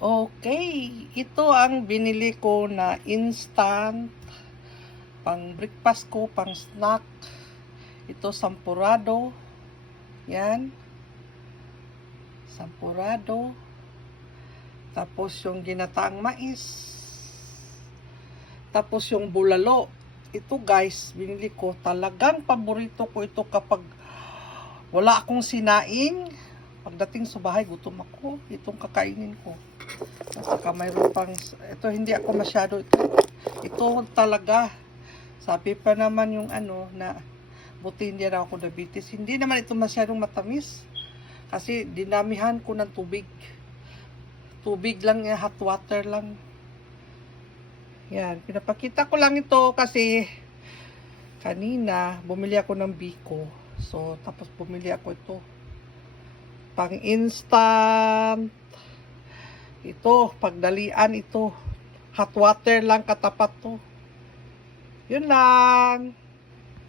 Okay, ito ang binili ko na instant pang breakfast ko, pang snack. Ito sampurado. Yan. Sampurado. Tapos yung ginataang mais. Tapos yung bulalo. Ito guys, binili ko. Talagang paborito ko ito kapag wala akong sinaing. Pagdating sa bahay, gutom ako. Itong kakainin ko. At saka mayroon pang, ito hindi ako masyado, ito talaga, sabi pa naman yung na, buti hindi na ako diabetes. Hindi naman ito masyadong matamis, kasi dinamihan ko ng tubig. Tubig lang, hot water lang. Yan, pinapakita ko lang ito kasi kanina, bumili ako ng biko. So, tapos bumili ako ito. Pang instant. Ito, pagdalian ito. Hot water lang katapat to. Yun lang.